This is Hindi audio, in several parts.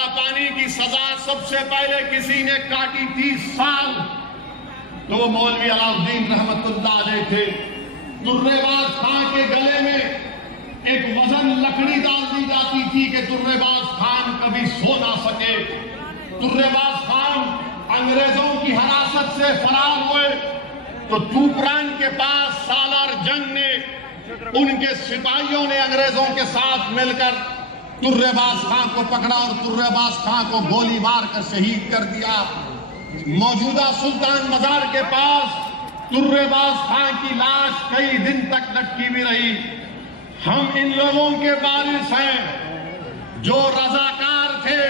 कालापानी की सजा सबसे पहले किसी ने काटी 30 साल, तो वो मौलवी अलाउद्दीन रहमतुल्लाह अलैह थे। तुर्रेबाज खां के गले में एक वजन लकड़ी डाल दी जाती थी कि तुर्रेबाज खान कभी सो ना सके। तुर्रेबाज खान अंग्रेजों की हिरासत से फरार हुए तो तूपरान के पास सालार जंग ने, उनके सिपाहियों ने अंग्रेजों के साथ मिलकर तुर्रेबाज खां को पकड़ा और तुर्रेबाज खां को गोली मार कर शहीद कर दिया। मौजूदा सुल्तान मजार के पास तुर्रेबाज खां की लाश कई दिन तक लटकी भी रही। हम इन लोगों के वारिस हैं जो रजाकार थे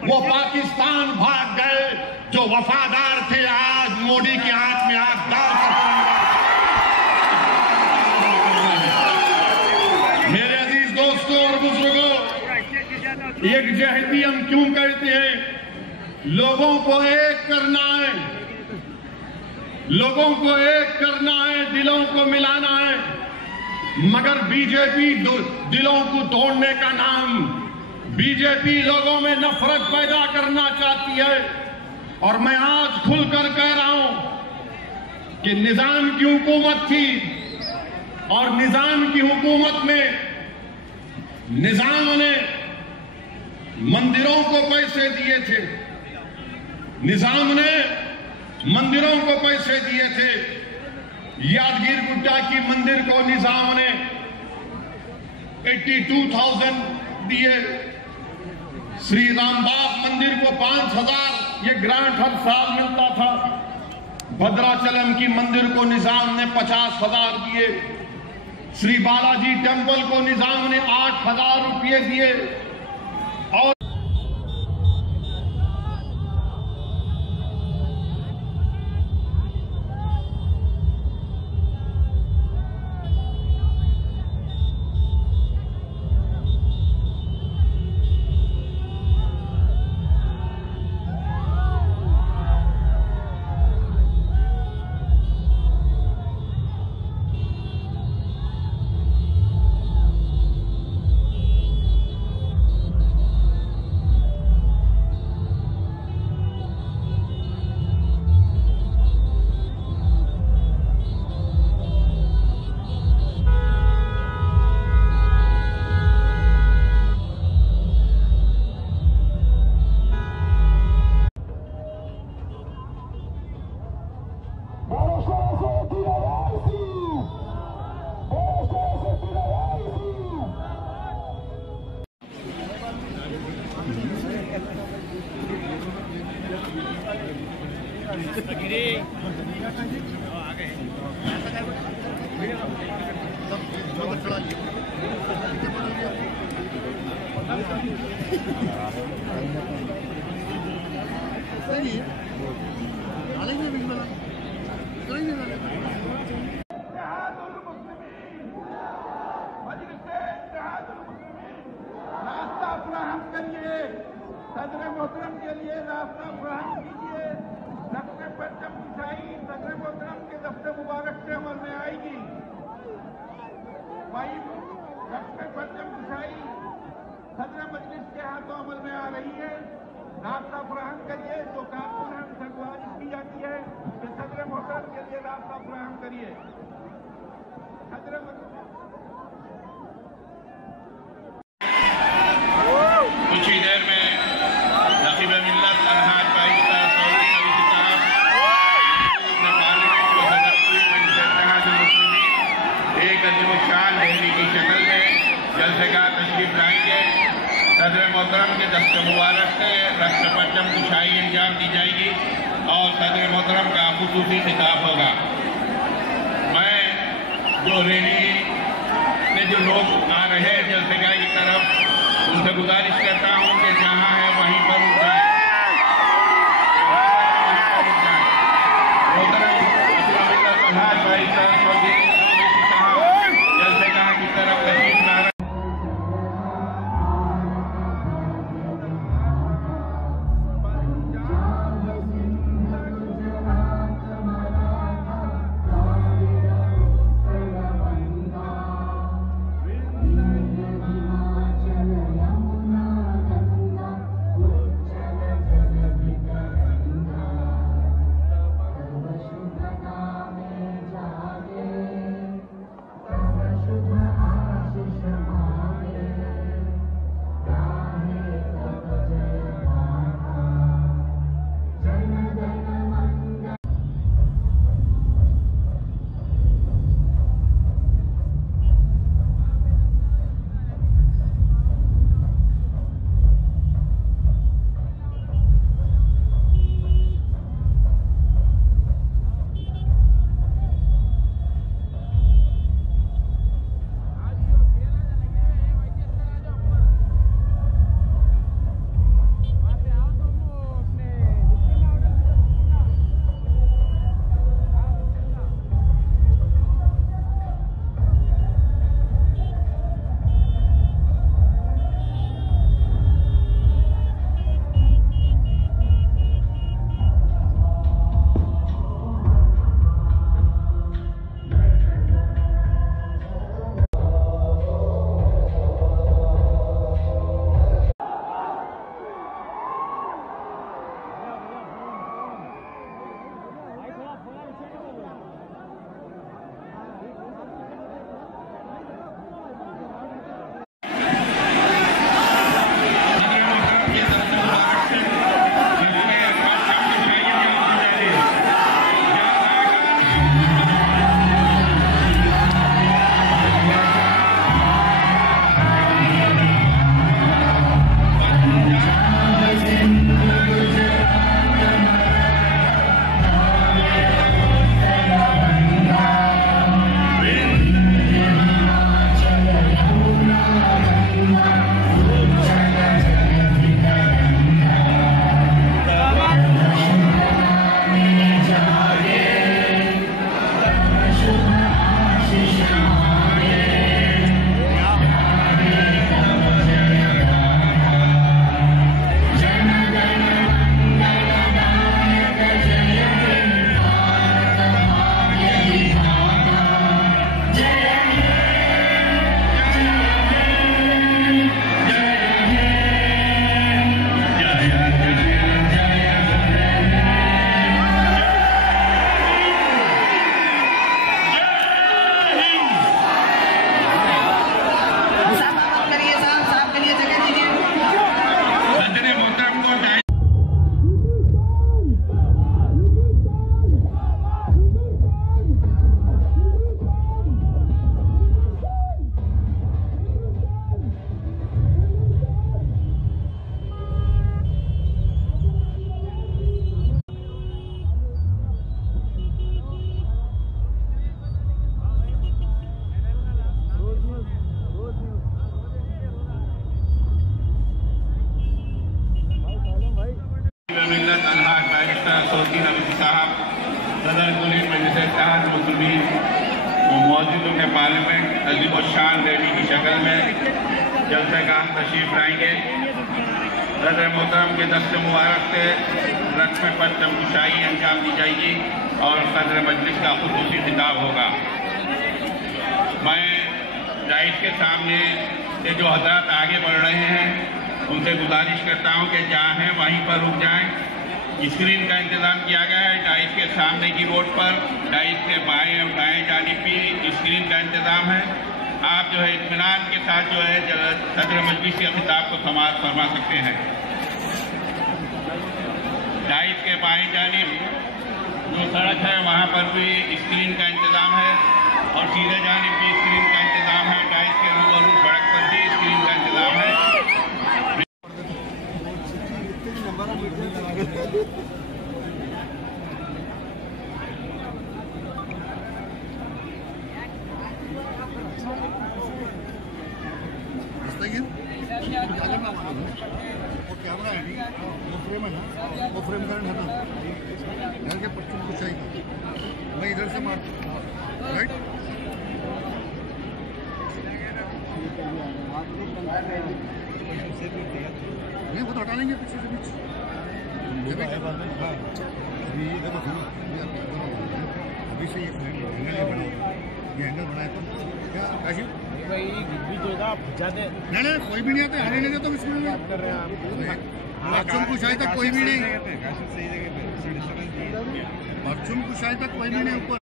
वो पाकिस्तान भाग गए, जो वफादार थे आज मोदी की आंख में आंख डाल कर। मेरे अजीज दोस्तों और बुजुर्गों, यकजहती हम क्यों कहते हैं? लोगों को एक करना है, लोगों को एक करना है, दिलों को मिलाना है। मगर बीजेपी दिलों को तोड़ने का नाम, बीजेपी लोगों में नफरत पैदा करना चाहती है। और मैं आज खुलकर कह रहा हूं कि निजाम की हुकूमत थी और निजाम की हुकूमत में निजाम ने मंदिरों को पैसे दिए थे, निजाम ने मंदिरों को पैसे दिए थे। यादगीर गुड्डा की मंदिर को निजाम ने 82,000 दिए, श्री रामबाग मंदिर को 5,000 ये ग्रांट हर साल मिलता था। भद्राचलम की मंदिर को निजाम ने 50,000 दिए, श्री बालाजी टेम्पल को निजाम ने 8,000 रुपये दिए। और सदर मोहतरम के लिए रास्ता फराहम कीजिए। नक्शे परचम कुशाई सदर मोहतरम के दफ्तर मुबारक से अमल में आएगी। भाई नक्शे परचम कुशाई सदर मजलिस के हाथों अमल में आ रही है। रास्ता फराहम करिए। जो कारकुन हमसे गुजारिश की जाती है कि सदर मोहतरम के लिए रास्ता फराहम करिए। कुछ ही देर में नकीब मिल्लत अनहार पाकिस्तान सऊदी अरब साहब पार्लियामेंट को सदर इत्तेहाद मुस्लिमीन एक अज़ीमुश्शान रैली की शक्ल में जलसे का तशरीफ लाएंगे। सदर मोहतरम के दफ्तर मुबारक से राष्ट्र परचम कुशाई अंजाम दी जाएगी और सदर मोहतरम का खुसूसी खिताब होगा। मैं जो रैली में जो लोग आ रहे हैं जलसेगाह की तरफ, उनसे गुजारिश करता हूं कि जहां है वहीं पर रुक जाए। जलसेगाह की तरफ तशरीफ ला रहे आहिस्ता सऊदी अरब साहब सदर कुलीन मजलिस इत्तेहाद मुस्लिमीन मौजूदों के पार्लियामेंट अजीब और शान रैली की शक्ल में जलसे का तशरीफ लाएंगे। सदर मोहतरम के दस्त मुबारक से रस्म परचम कुशाई अंजाम दी जाएगी और सदर मजलिस का खुसूसी खिताब होगा। मैं डाइट के सामने से जो हजरात आगे बढ़ रहे हैं उनसे गुजारिश करता हूं कि जहाँ हैं वहीं पर रुक जाएं। स्क्रीन का इंतजाम किया गया है डाइस के सामने की रोड पर, डाइस के बाएं और दाएं जानिब भी स्क्रीन का इंतजाम है। आप जो है इत्मीनान के साथ जो है सदर मजलिस के खिताब को समाअत फरमा सकते हैं। डाइस के बाएं जानिब जो सड़क है वहाँ पर भी स्क्रीन का इंतजाम है और सीधे जानिब भी स्क्रीन का इंतजाम है। डाइस के रूबरू सड़क पर भी स्क्रीन का इंतजाम है। कैमरा है वो फ्रेम है ना, वो फ्रेम करना था घर के पश्चिम को चाहिए। मैं इधर से मार राइट नहीं वो तो हटा लेंगे पीछे से बीच। अभी ये देखो सुनो अभी से ये एंगल बनाए तो क्या काशिफ नहीं कोई भी नहीं आते हरे नहीं तो इसमें परचून कुशाई तक कोई भी नहीं, परचून कुशाई तक कोई भी नहीं ऊपर।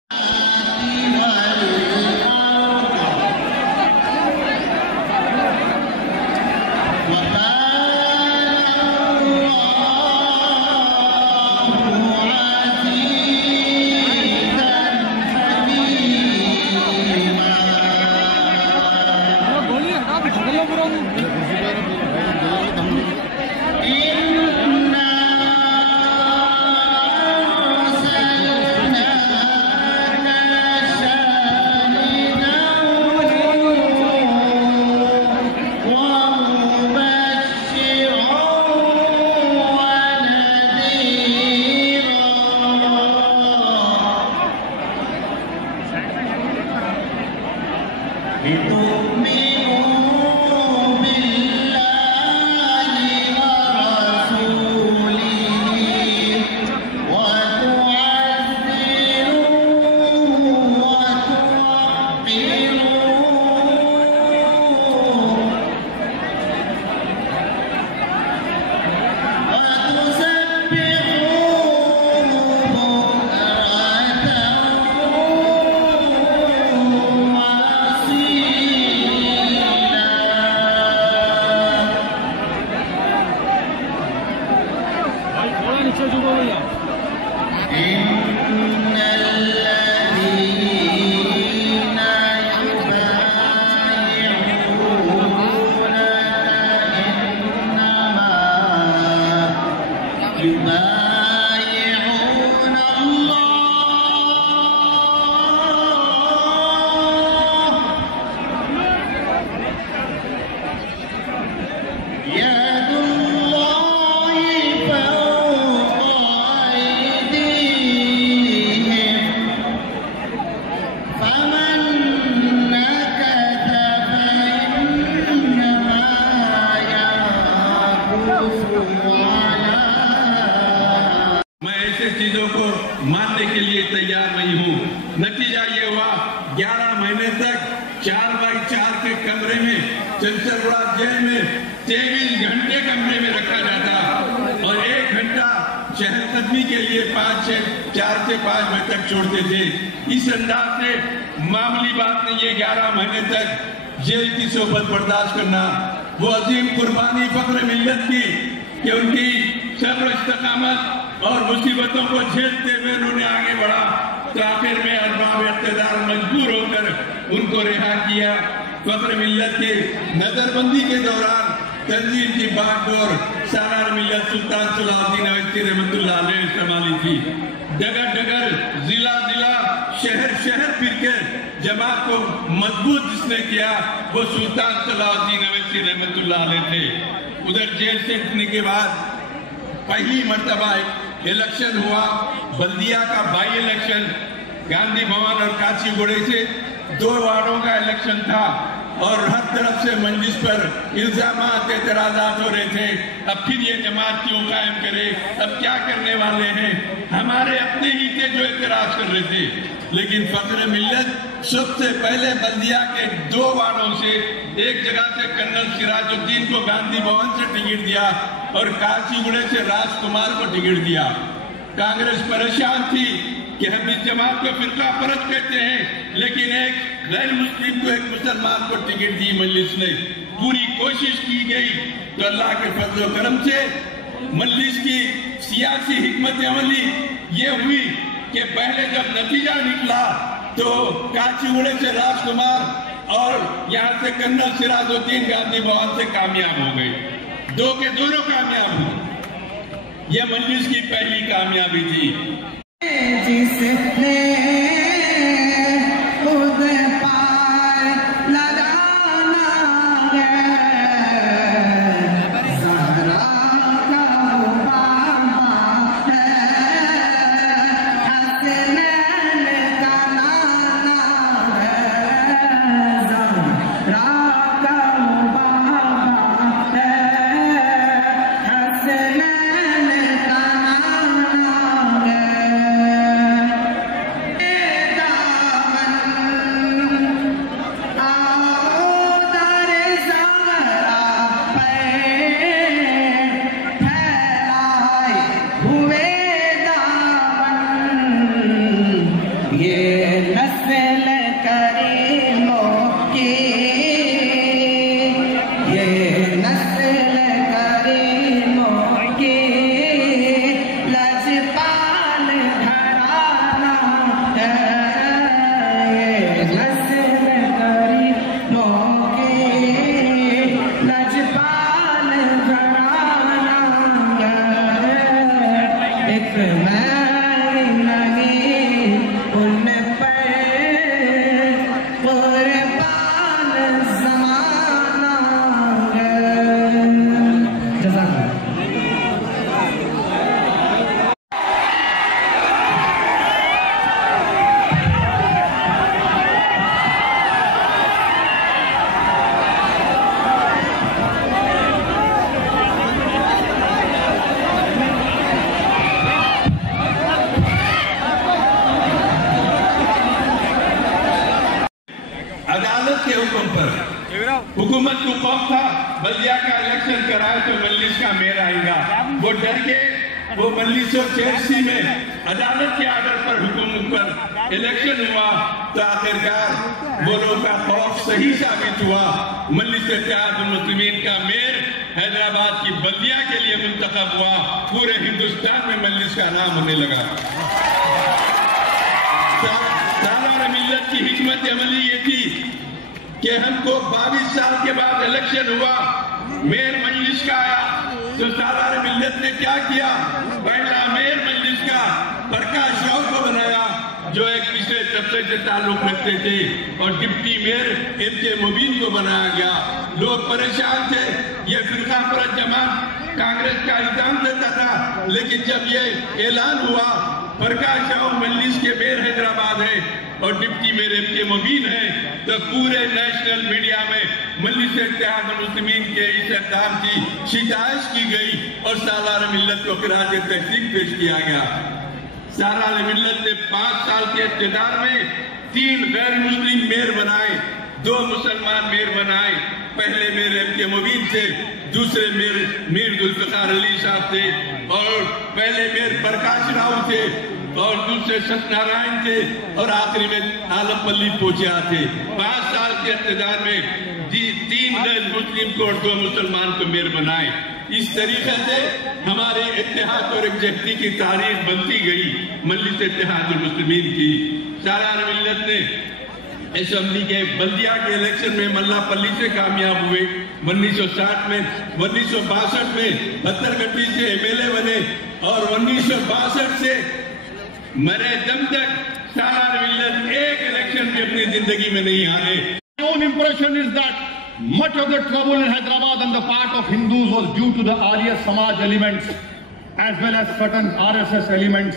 चीजों को मानने के लिए तैयार नहीं हूँ। नतीजा ये हुआ 11 महीने तक 4x4 के कमरे में चंचलगढ़ जेल में 23 घंटे कमरे में रखा जाता और 1 घंटा चहलकदमी के लिए 4 से 5 बजे तक छोड़ते थे। इस अंदाज से मामूली बात नहीं है 11 महीने तक जेल की सोबत बर्दाश्त करना। वो अजीम कुर्बानी फख्र मिल्लत की कि उनकी सब्र इस्तकामत और मुसीबतों को झेलते हुए उन्होंने आगे बढ़ा तो आखिर में अरबाब इक़्तिदार मजबूर होकर उनको रिहा किया। फख्र मिल्लत की नजरबंदी के दौरान तंजीम की बागडोर सालार मिल्लत सुल्तान सलाहुद्दीन अवैसी रहमतुल्लाह अलैह संभाली थी। डगर डगर जिला जिला शहर शहर फिर के जमात को मजबूत जिसने किया वो सुल्तान सलाहुद्दीन अवैसी रहमतुल्लाह अलैह थे। उधर जेल से उठने के बाद पहली मर्तबा इलेक्शन हुआ, बल्दिया का बाई इलेक्शन, गांधी भवन और काचीगुड़े से 2 वार्डों का इलेक्शन था और हर तरफ से मंजिश पर इल्जामात एतराजात हो रहे थे। अब फिर ये जमात क्यों कायम करे, अब क्या करने वाले हैं? हमारे अपने ही थे जो एतराज कर रहे थे। लेकिन फख्र मिल्लत सबसे पहले बल्दिया के 2 वार्डों से एक जगह से कर्नल सिराजुद्दीन को गांधी भवन से टिकट दिया और काचीगुड़े से राजकुमार को टिकट दिया। कांग्रेस परेशान थी कि हम इस जमात को फिरका परस्त कहते हैं, लेकिन एक गैर मुस्लिम को एक मुसलमान को टिकट दी मजलिस ने। पूरी कोशिश की गई तो अल्लाह के फजल व करम से मजलिस की सियासी हिकमत अमली ये हुई कि पहले जब नतीजा निकला तो काचीगुड़े से राजकुमार और यहाँ से कर्नल सिराजुद्दीन गांधी भवन से कामयाब हो गए। 2 के दोनों कामयाब हुए। यह मजलिस की पहली कामयाबी थी। जिसने खुद पार लगाना है, ज़हरा का बाबा है, हसनैन का नाना है, ज़हरा का बाबा है, हसनैन का नाना है। हुकूमत को खौफ था बल्दिया का इलेक्शन कराए तो मजलिस का मेयर आएगा। वो डर के वो 1986 में अदालत के आर्डर पर हुकूमत पर इलेक्शन हुआ तो आखिरकार वो लोगों का खौफ सही साबित हुआ। मजलिस इत्तेहादुल मुस्लिमीन का मेयर हैदराबाद की बल्दिया के लिए मुंतखब हुआ। पूरे हिंदुस्तान में मजलिस का नाम होने लगा। सालार मिल्लत की हिकमत अमली ये थी कि हमको 22 साल के बाद इलेक्शन हुआ, मेयर मजलिस का आया तो सालार मिल्लत ने क्या किया? पहला मेयर मजलिस का प्रकाश राव को बनाया जो एक पिछले तबके से ताल्लुक रखते थे और डिप्टी मेयर MK मुबीन को बनाया गया। लोग परेशान थे, ये फिरका परस्त जमात कांग्रेस का इल्जाम देता था, लेकिन जब ये ऐलान हुआ प्रकाश राव मजलिस के मेयर हैदराबाद है और डिप्टी मेयर MK मुबीन है तो पूरे नेशनल मीडिया में मजलिस इत्तेहादुल मुस्लिमीन के इस इक़दाम की शिकायत की गई और सालार मिल्लत को खिराज तहसीन पेश किया गया। सालार मिल्लत ने 5 साल के इक़्तिदार में 3 गैर मुस्लिम मेयर बनाए, 2 मुसलमान मेयर बनाए। पहले मेयर MK मुबीन थे, दूसरे मेयर मीर जुल्फ़िकार अली साहब थे और पहले मेयर प्रकाश राव थे और दूसरे सत्यनारायण थे और आखिरी में आलमपल्ली पोचिया थे। 5 साल के इक़्तिदार में 3 गैर मुस्लिम को और 2 मुसलमान को मेयर बनाए। इस तरीके से हमारे इत्तेहाद और एकजुटती की तारीख बनती गई मजलिस इत्तेहादुल मुस्लिमीन की। सालार मिल्लत ने असेंबली के बल्दिया के इलेक्शन में मल्लापल्ली से कामयाब हुए 1960 में। 1962 में पत्थरगट्टी से MLA बने और 1962 से मरे दम तक सालार मिल्लत एक इलेक्शन भी अपनी जिंदगी में नहीं हारे। My own impression is that much of the trouble in Hyderabad on the part of Hindus was due to the Arya Samaj elements as well as certain RSS elements.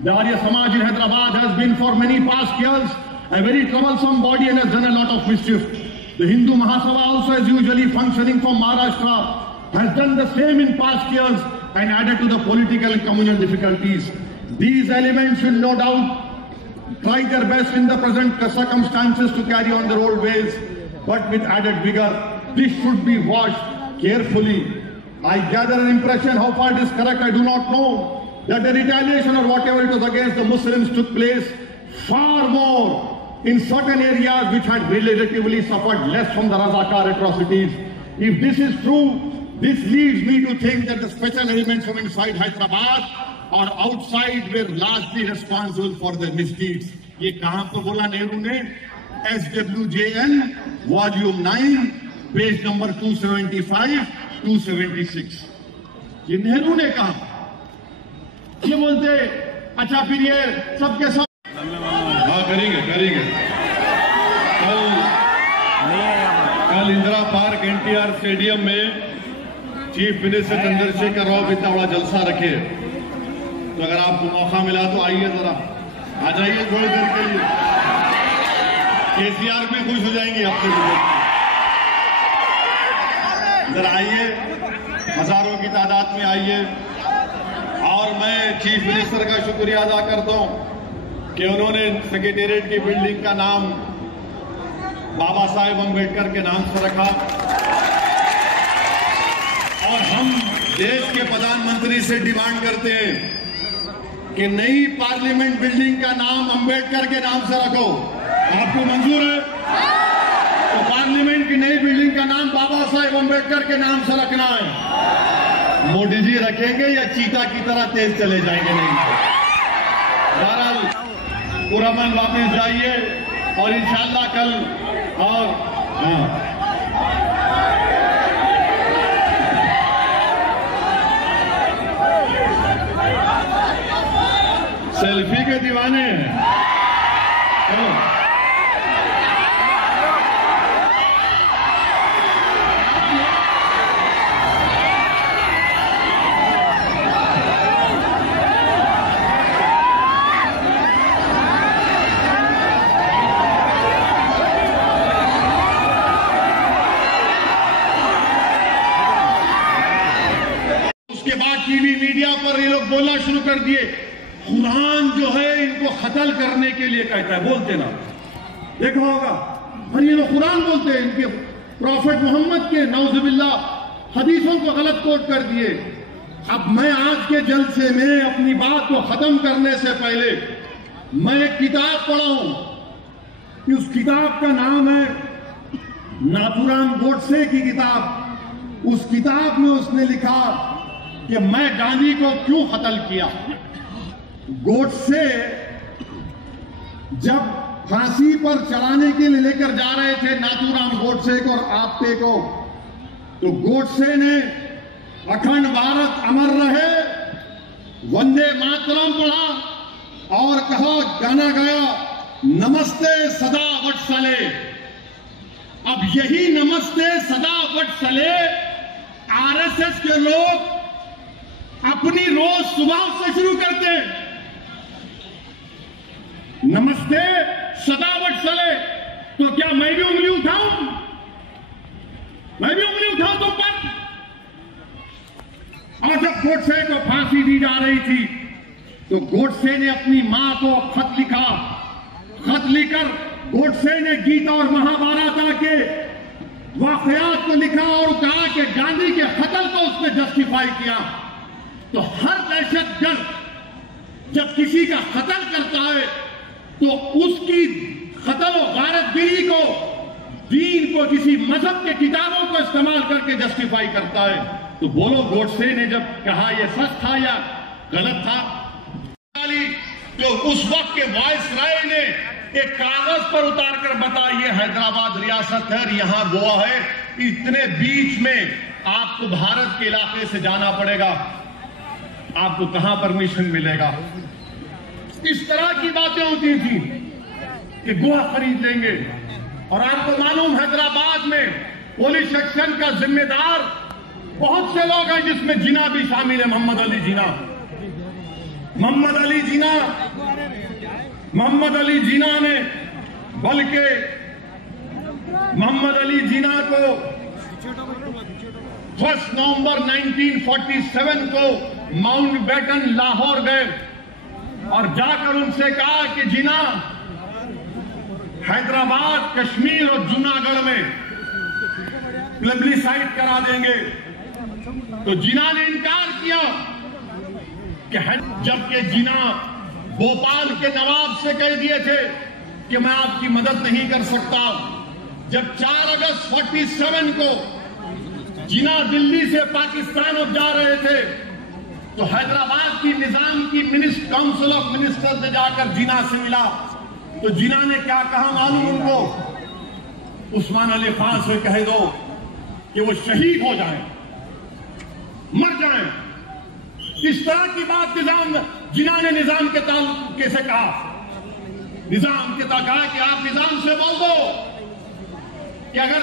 The Arya Samaj in Hyderabad has been for many past years a very troublesome body and has done a lot of mischief. The Hindu Mahasabha also, as usually functioning from Maharashtra, has done the same in past years and added to the political and communal difficulties. These elements will no doubt try their best in the present circumstances to carry on their old ways, but with added vigor. This should be watched carefully. I gather an impression, how far it is correct I do not know, that the retaliation or whatever it was against the Muslims took place far more in certain areas which had relatively suffered less from the Razakar atrocities. If this is true, this leads me to think that the special elements from inside Hyderabad or outside were largely responsible for the misdeeds. ये कहाँ पर बोला नेहरू ने? SWJN Volume 9, page number 275, 276. ये नेहरू ने कहा. ये बोलते अच्छा फिर ये सबके सब हाँ करेंगे कल इंदिरा पार्क NTR स्टेडियम में चीफ मिनिस्टर चंद्रशेखर राव इतना बड़ा जलसा रखे, तो अगर आपको मौका मिला तो आइए, जरा आ जाइए थोड़ी देर के लिए. KCR भी खुश हो जाएंगे आपसे. जरा आइए, हजारों की तादाद में आइए. और मैं चीफ मिनिस्टर का शुक्रिया अदा करता हूं कि उन्होंने सेक्रेटेरिएट की बिल्डिंग का नाम बाबा साहेब अम्बेडकर के नाम से रखा. और हम देश के प्रधानमंत्री से डिमांड करते हैं कि नई पार्लियामेंट बिल्डिंग का नाम अम्बेडकर के नाम से रखो. आपको मंजूर है? तो पार्लियामेंट की नई बिल्डिंग का नाम बाबा साहेब अम्बेडकर के नाम से रखना है. मोदी जी रखेंगे या चीता की तरह तेज चले जाएंगे? नहीं. बहरहाल पुरअमन वापस जाइए और इंशाअल्लाह कल और सेल्फी के दीवाने हैं. उसके बाद टीवी मीडिया पर ये लोग बोलना शुरू कर दिए, कुरान जो है इनको कत्ल करने के लिए कहता है. बोलते ना, देखा होगा, और ये लोग कुरान बोलते हैं, इनके प्रॉफेट मोहम्मद के नौजुबिल्लाह हदीसों को गलत कोट कर दिए. अब मैं आज के जलसे में अपनी बात को खत्म करने से पहले मैं एक किताब पढ़ा हूं कि उस किताब का नाम है नाथूराम गोडसे की किताब. उस किताब में उसने लिखा कि मैं गांधी को क्यों कत्ल किया. गोडसे जब फांसी पर चढ़ाने के लिए लेकर जा रहे थे नाथूराम गोडसे को और आप्टे को, तो गोडसे ने अखंड भारत अमर रहे, वंदे मातरम पढ़ा और कहा, गाना गाया, नमस्ते सदा वत्सले. अब यही नमस्ते सदा वत्सले आरएसएस के लोग अपनी रोज सुबह से शुरू करते हैं. नमस्ते सदा वत्सले. तो क्या मैं भी उंगली उठाऊं? मैं भी उंगली उठाऊं तुम पर? और जब गोडसे को फांसी दी जा रही थी तो गोडसे ने अपनी मां को खत लिखा. खत लिखकर गोडसे ने गीता और महाभारत के वाकयात को लिखा और कहा कि गांधी के कत्ल को उसने जस्टिफाई किया. तो हर दहशतगर्द जब किसी का कत्ल करता है तो उसकी कत्ल और गारतगिरी को, दीन को, किसी मजहब के किताबों को इस्तेमाल करके जस्टिफाई करता है. तो बोलो, गोडसे ने जब कहा यह सच था या गलत था? तो उस वक्त के वायसराय ने एक कागज पर उतार कर बताइए, हैदराबाद रियासत है, यहां गोवा है, इतने बीच में आपको भारत के इलाके से जाना पड़ेगा, आपको कहां परमिशन मिलेगा? इस तरह की बातें होती थी कि गोवा खरीद लेंगे. और आपको मालूम, हैदराबाद में पुलिस एक्शन का जिम्मेदार बहुत से लोग हैं जिसमें जिना भी शामिल है। मोहम्मद अली जिना, मोहम्मद अली जिना, मोहम्मद अली जिना ने, बल्कि मोहम्मद अली जिना को 1 नवंबर 1947 को माउंट बैटन लाहौर गए और जाकर उनसे कहा कि जिना, हैदराबाद, कश्मीर और जूनागढ़ में प्लेबिसाइट करा देंगे। तो जिना ने इनकार किया कि जबकि जिना भोपाल के नवाब से कह दिए थे कि मैं आपकी मदद नहीं कर सकता। जब 4 अगस्त 47 को जिना दिल्ली से पाकिस्तान अब जा रहे थे तो हैदराबाद की निजाम की काउंसिल ऑफ मिनिस्टर्स ने जाकर जिना से मिला। तो जिना ने क्या कहा मालूम उनको? उस्मान अली खान से कह दो कि वो शहीद हो जाएं, मर जाएं। इस तरह की बात जिना ने निजाम के ताल्लुक से कहा। निजाम के कहा कि आप निजाम से बोल दो कि अगर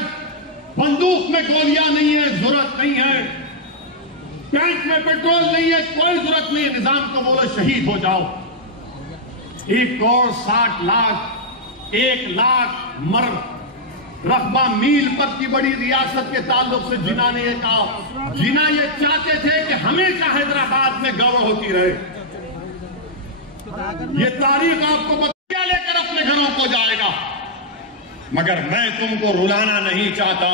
बंदूक में गोलियां नहीं है, जरूरत नहीं है, टैंक में पेट्रोल नहीं है, कोई जरूरत नहीं है, निजाम को बोलो शहीद हो जाओ। 1 लाख मर रकबा मील पर की बड़ी रियासत के ताल्लुक से जिना ने यह कहा। जिना ये चाहते थे कि हमेशा हैदराबाद में गौरव होती रहे। ये तारीख आपको बता लेकर अपने घरों को जाएगा, मगर मैं तुमको रुलाना नहीं चाहता,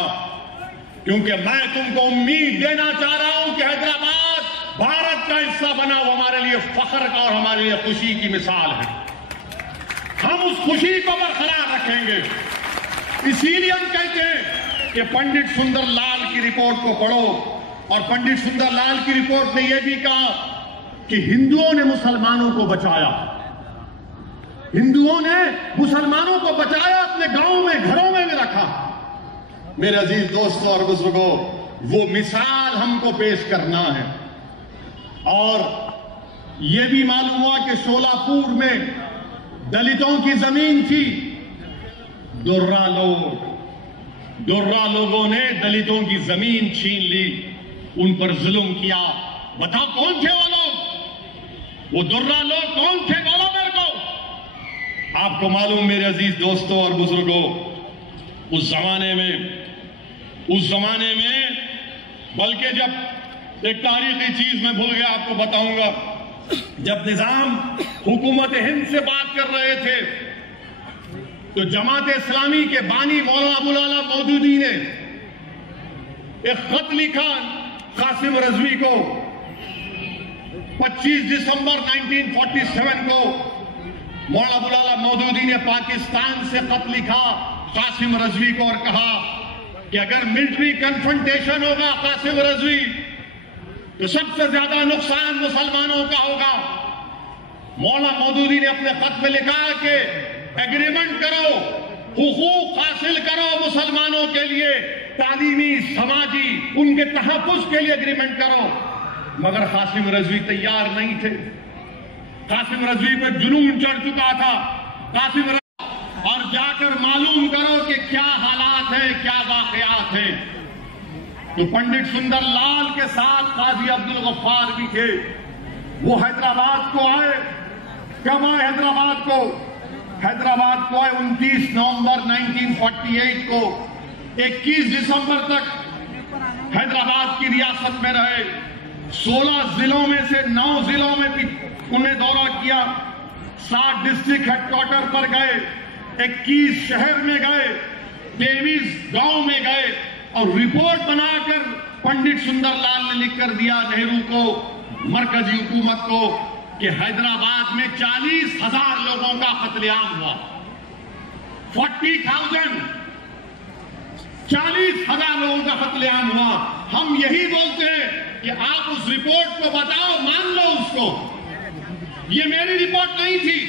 क्योंकि मैं तुमको उम्मीद देना चाह रहा हूं कि हैदराबाद भारत का हिस्सा बना, वो हमारे लिए फख्र का और हमारे लिए खुशी की मिसाल है। हम उस खुशी को बरकरार रखेंगे। इसीलिए हम कहते हैं कि पंडित सुंदरलाल की रिपोर्ट को पढ़ो, और पंडित सुंदरलाल की रिपोर्ट ने यह भी कहा कि हिंदुओं ने मुसलमानों को बचाया, हिंदुओं ने मुसलमानों को बचाया, अपने गांवों में, घरों में भी रखा। मेरे अजीज दोस्तों और बुजुर्गों, वो मिसाल हमको पेश करना है। और यह भी मालूम हुआ कि शोलापुर में दलितों की जमीन थी। दुर्रा लोगों ने दलितों की जमीन छीन ली, उन पर जुल्म किया। बताओ कौन थे वो लोग? वो दुर्रा लोग कौन थे? बोलो मेरे को। आपको मालूम मेरे अजीज दोस्तों और बुजुर्गों, उस जमाने में बल्कि जब एक तारीखी चीज मैं भूल गया, आपको बताऊंगा। जब निजाम हुकूमत हिंद से बात कर रहे थे तो जमात इस्लामी के बानी मौलाना अबुल आला मौदूदी ने एक खत लिखा कासिम रजवी को। 25 दिसंबर 1947 को मौलाना अबुल आला मौदूदी ने पाकिस्तान से खत लिखा कासिम रजवी को और कहा कि अगर मिलिट्री कन्फ्रंटेशन होगा कासिम रजवी, तो सबसे ज्यादा नुकसान मुसलमानों का होगा। मौलाना मौदूदी ने अपने खत में लिखा कि एग्रीमेंट करो, हुकूक हासिल करो मुसलमानों के लिए, तालीमी, समाजी, उनके तहफ्फुज़ के लिए एग्रीमेंट करो। मगर कासिम रजवी तैयार नहीं थे। कासिम रजवी पर जुनून चढ़ चुका था। कासिम रजवी और जाकर मालूम करो कि क्या हालात हैं, क्या वाकयात हैं। तो पंडित सुंदरलाल के साथ काजी अब्दुल गफ्फार भी थे। वो हैदराबाद को आए। कब आए हैदराबाद को? हैदराबाद को आए 29 नवंबर 1948 को। 21 दिसंबर तक हैदराबाद की रियासत में रहे। 16 जिलों में से 9 जिलों में भी उन्हें दौरा किया। 7 डिस्ट्रिक्ट हेडक्वार्टर पर गए, 21 शहर में गए, 23 गांव में गए और रिपोर्ट बनाकर पंडित सुंदरलाल ने लिखकर दिया नेहरू को, मरकजी हुकूमत को, कि हैदराबाद में 40,000 लोगों का कत्लेआम हुआ। 40,000 40,000 लोगों का कत्लेआम हुआ। हम यही बोलते हैं कि आप उस रिपोर्ट को बताओ, मान लो उसको। ये मेरी रिपोर्ट नहीं थी,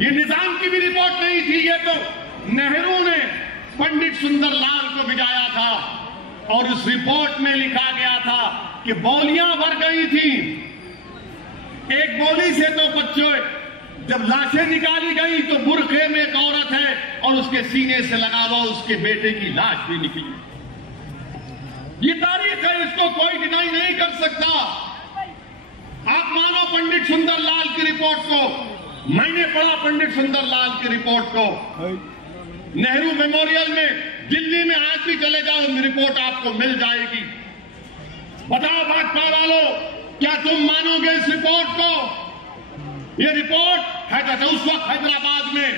ये निजाम की भी रिपोर्ट नहीं थी, ये तो नेहरू ने पंडित सुंदरलाल को भिजाया था। और उस रिपोर्ट में लिखा गया था कि गोलियां भर गई थी। एक गोली से तो बच्चों, जब लाशें निकाली गई तो बुरखे में एक औरत है और उसके सीने से लगा हुआ उसके बेटे की लाश भी निकली। ये तारीख है, इसको कोई डिनाई नहीं कर सकता। आप मानो पंडित सुंदरलाल की रिपोर्ट को, मैंने पढ़ा पंडित सुंदरलाल की रिपोर्ट को। नेहरू मेमोरियल में दिल्ली में आज भी चले जाओ, रिपोर्ट आपको मिल जाएगी। बताओ भाजपा वालों, क्या तुम मानोगे इस रिपोर्ट को? ये रिपोर्ट है तो उस वक्त हैदराबाद में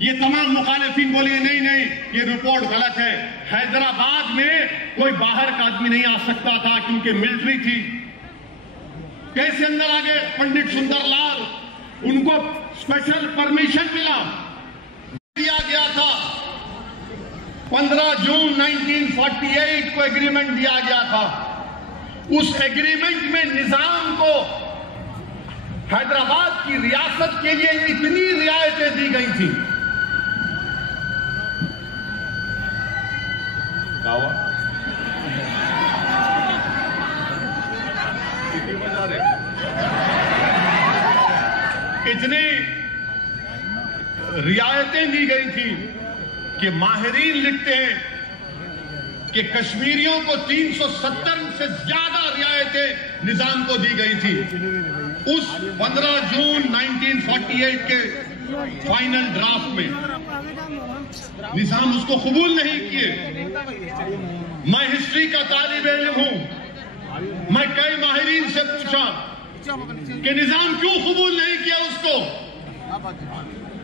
ये तमाम मुखालिफिन बोलिए नहीं नहीं ये रिपोर्ट गलत है। हैदराबाद में कोई बाहर का आदमी नहीं आ सकता था क्योंकि मिलिट्री थी। कैसे अंदर आ गए पंडित सुंदरलाल? उनको स्पेशल परमिशन मिला, दिया गया था। 15 जून 1948 को एग्रीमेंट दिया गया था। उस एग्रीमेंट में निजाम को हैदराबाद की रियासत के लिए इतनी रियायतें दी गई थी। इतनी रियायतें दी गई थी कि माहिरीन लिखते हैं कि कश्मीरियों को 370 से ज्यादा रियायतें निजाम को दी गई थी। उस 15 जून 1948 के फाइनल ड्राफ्ट में निजाम उसको कबूल नहीं किए। मैं हिस्ट्री का तालिब इल्म हूं, मैं कई माहिरीन से पूछा कि निजाम क्यों कबूल नहीं किया उसको।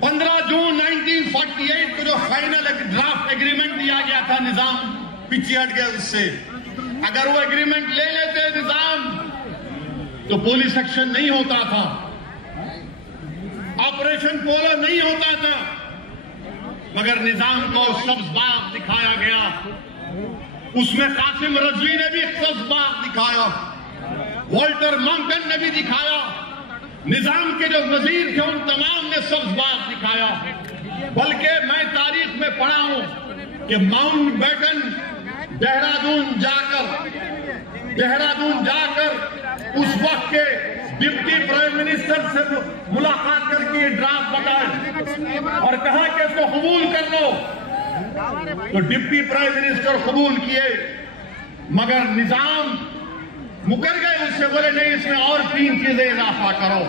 15 जून 1948 को जो फाइनल ड्राफ्ट एग्रीमेंट दिया गया था, निजाम पीछे हट गया उससे। अगर वो एग्रीमेंट ले लेते निजाम तो पुलिस एक्शन नहीं होता था, ऑपरेशन पोलो नहीं होता था। मगर निजाम को सब्ज बाग दिखाया गया, उसमें कासिम रजवी ने भी सब्ज बाग दिखाया, वॉल्टर माउंटेन ने भी दिखाया, निजाम के जो वजीर थे उन तमाम ने सब्ज बाग दिखाया। बल्कि मैं तारीख में पढ़ा हूं कि माउंट बैटन देहरादून जाकर उस वक्त के डिप्टी प्राइम मिनिस्टर से मुलाकात करके ये ड्राफ्ट बताए और कहा कि इसको कबूल कर लो। तो डिप्टी प्राइम मिनिस्टर कबूल किए, मगर निजाम मुकर गए उससे, बोले नहीं इसमें और 3 चीजें इजाफा करो।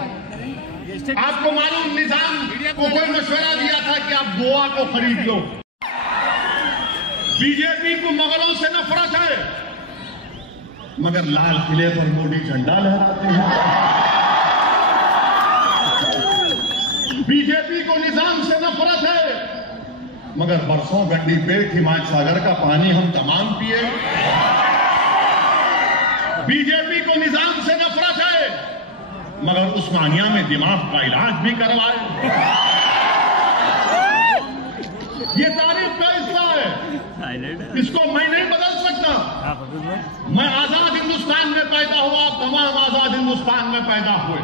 आपको मालूम निजाम को कोई मशवरा दिया था कि आप गोवा को खरीद लो। बीजेपी को मुगलों से नफरत है, मगर लाल किले पर मोदी झंडा लहराते हैं। बीजेपी को निजाम से नफरत है, मगर बरसों गंडी पेट हिमायत सागर का पानी हम तमाम पिए। बीजेपी को निजाम से नफरत है, मगर उस्मानिया में दिमाग का इलाज भी करवाए। ये तारीख का हिस्सा है, इसको मैं नहीं बदल सकता। मैं आजाद हिंदुस्तान में पैदा हुआ, तमाम आजाद हिंदुस्तान में पैदा हुए,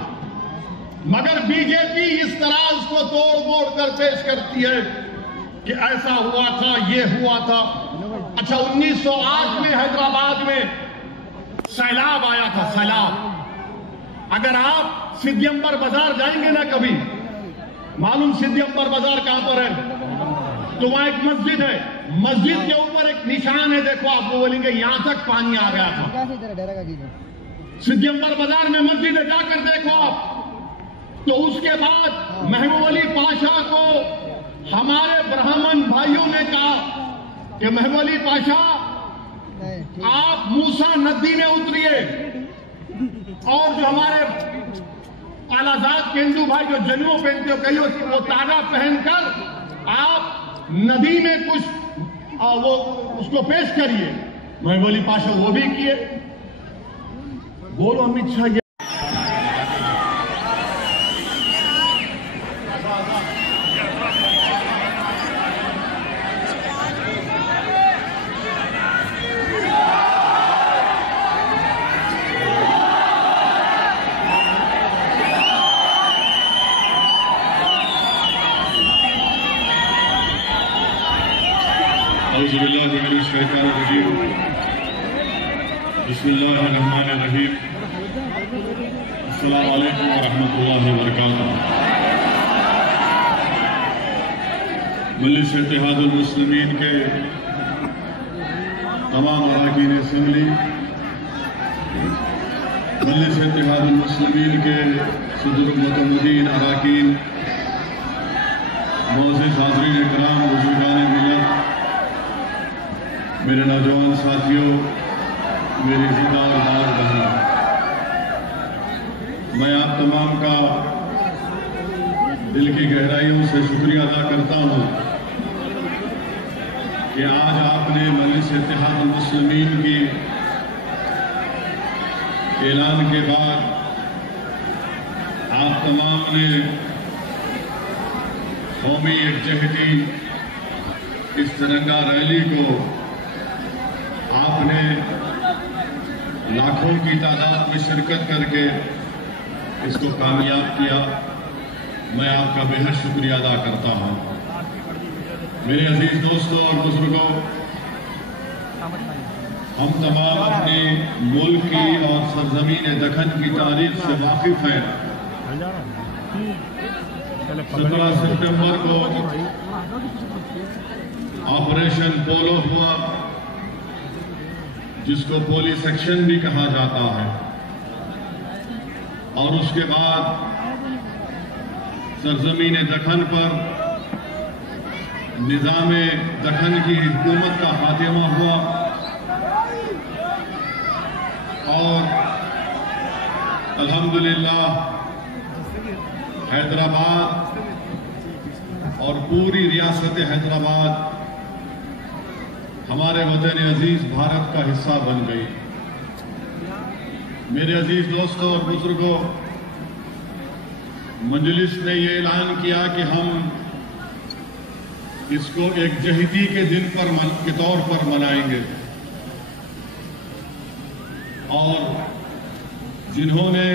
मगर बीजेपी इस तरह उसको तोड़ मोड़ कर पेश करती है कि ऐसा हुआ था, ये हुआ था। अच्छा, 1908 में हैदराबाद में सैलाब आया था, सैलाब। अगर आप सिद्धियंबर बाजार जाएंगे ना कभी, मालूम सिद्धियंबर बाजार कहां पर है? तो वहां एक मस्जिद है, मस्जिद के ऊपर एक निशान है, देखो आपको बोलेंगे यहां तक पानी आ गया था। सिद्धियंबर बाजार में मस्जिद है, जाकर देखो आप। तो उसके बाद महबूब अली पाशा को हमारे ब्राह्मण भाइयों ने कहा कि महबूब अली पाशा आप मूसा नदी में उतरिए और जो हमारे आलाजाद के हिंदू भाई जो जनेऊ पहनते हो कहीं वो तागा पहनकर आप नदी में कुछ वो उसको पेश करिए। महबूब अली पाशा वो भी किए। बोलो अमित शाह। बिस्मिल्लाहिर्रहमानिर्रहीम। अस्सलामु अलैकुम वरहमतुल्लाहि वबरकातुहू। मजलिस इत्तेहादुल मुस्लिमीन के तमाम अरकान असम्बली, मजलिस इत्तेहादुल मुस्लिमीन के सदर मुतमदीन अरकान, मोअज़्ज़िज़ हाज़रीन इकराम, बुज़ुर्गान मिल्लत, मेरे नौजवान साथियों, मेरी ज़िंदा और दार बहन, मैं आप तमाम का दिल की गहराइयों से शुक्रिया अदा करता हूँ कि आज आपने मजलिस इत्तेहादुल मुस्लिमीन की ऐलान के बाद आप तमाम ने कौमी यकजहती इस तिरंगा रैली को आपने लाखों की तादाद में शिरकत करके इसको कामयाब किया। मैं आपका बेहद शुक्रिया अदा करता हूं। मेरे अजीज दोस्तों और बुजुर्गों, हम तमाम अपने मुल्क की और सरजमीन दखन की तारीख से वाकिफ हैं। 17 सितंबर को ऑपरेशन पोलो हुआ, जिसको पोलिस एक्शन भी कहा जाता है, और उसके बाद सरजमीन दखन पर निजाम दखन की हुकूमत का खात्मा हुआ और अल्हम्दुलिल्लाह हैदराबाद और पूरी रियासत हैदराबाद हमारे वतन अजीज भारत का हिस्सा बन गई। मेरे अजीज दोस्तों और बुजुर्गों, मजलिस ने ये ऐलान किया कि हम इसको एक जहदी के दिन के तौर पर मनाएंगे, और जिन्होंने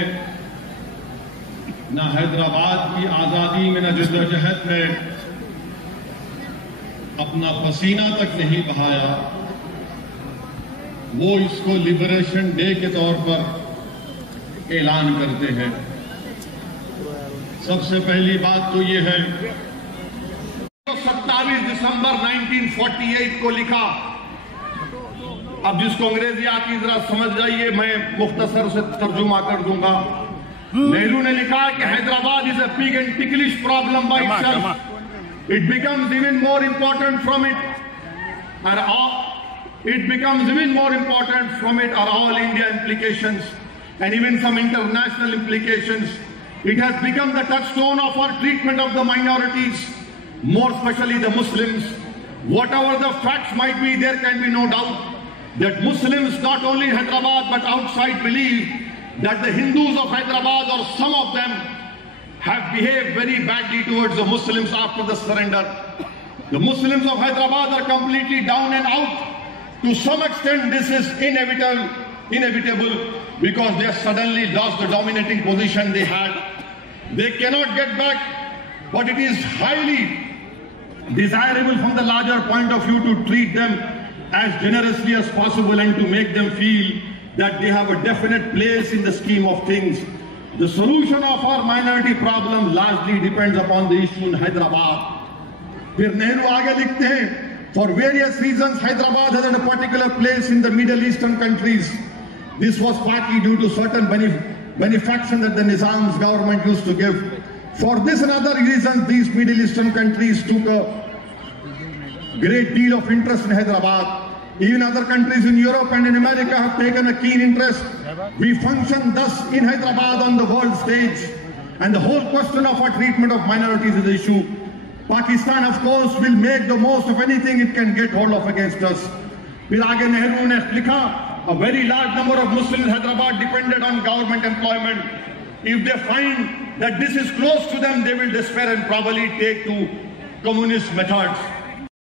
न हैदराबाद की आजादी में, न जद्दोजहद में अपना पसीना तक नहीं बहाया, वो इसको लिबरेशन डे के तौर पर ऐलान करते हैं। सबसे पहली बात तो ये है, 27 दिसंबर 1948 को लिखा। अब जिसको अंग्रेजी आती जरा समझ जाइए, मैं मुख्तसर से तर्जुमा कर दूंगा। नेहरू ने लिखा कि Hyderabad is a pig and ticklish problem by itself. It becomes even more important from it, and it becomes even more important from it are all India implications and even some international implications. It has become the touchstone of our treatment of the minorities, more especially the Muslims. Whatever the facts might be, there can be no doubt that Muslims not only in Hyderabad but outside believe that the Hindus of Hyderabad, or some of them, have behaved very badly towards the Muslims after the surrender. The Muslims of Hyderabad are completely down and out. To some extent, this is inevitable because they suddenly lost the dominating position they had. They cannot get back, but it is highly desirable from the larger point of view to treat them as generously as possible and to make them feel that they have a definite place in the scheme of things. The solution of our minority problem largely depends upon the issue in Hyderabad. फिर नेहरू आगे लिखते हैं, for various reasons Hyderabad has had a particular place in the Middle Eastern countries. This was partly due to certain benefaction that the Nizam's government used to give. For this and other reasons, these Middle Eastern countries took a great deal of interest in Hyderabad. Even other countries in Europe and in America have taken a keen interest. We function thus in Hyderabad on the world stage, and the whole question of our treatment of minorities is the issue. Pakistan, of course, will make the most of anything it can get hold of against us. फिर आगे नेहरू ने लिखा, a very large number of Muslims in Hyderabad depended on government employment. If they find that this is close to them, they will despair and probably take to communist methods.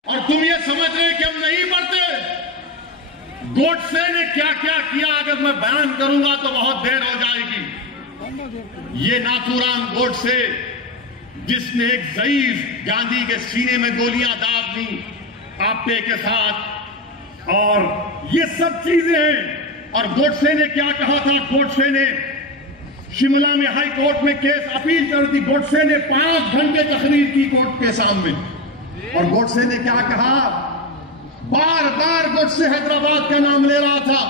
और तुम ये समझ रहे कि हम नहीं पढ़ते? गोडसे ने क्या क्या किया अगर मैं बयान करूंगा तो बहुत देर हो जाएगी। ये नाथूराम गोडसे, जिसने एक ज़ईफ गांधी के सीने में गोलियां दाग दी आपटे के साथ, और ये सब चीजें हैं। और गोडसे ने क्या कहा था? गोडसे ने शिमला में हाई कोर्ट में केस अपील कर दी। गोडसे ने 5 घंटे तकरीर की कोर्ट के सामने, और गोडसे ने क्या कहा? बार बार गोडसे हैदराबाद का नाम ले रहा था